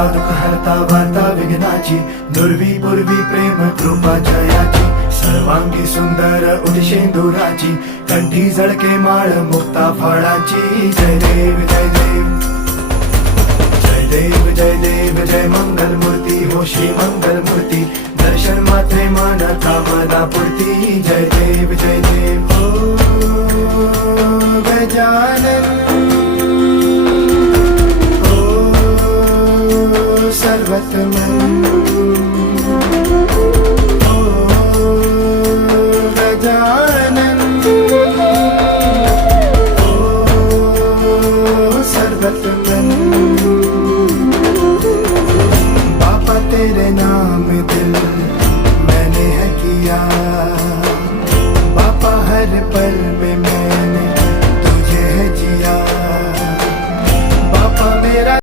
हरता दुःख हरता वार्ता विघ्नाची, दुर्वी पूर्वी प्रेम कृपा जयाची, सर्वांगी सुंदर उदिशेंदुराची, कंठी झळके माळ मुक्ता फळाची. जय देव जय देव जय देव जय देव जय मंगल मूर्ती हो श्री मंगल मूर्ती, दर्शन मात्रे मन कामना पूर्ती. जय देव जय देव हो गजानन हो सर्वतमन.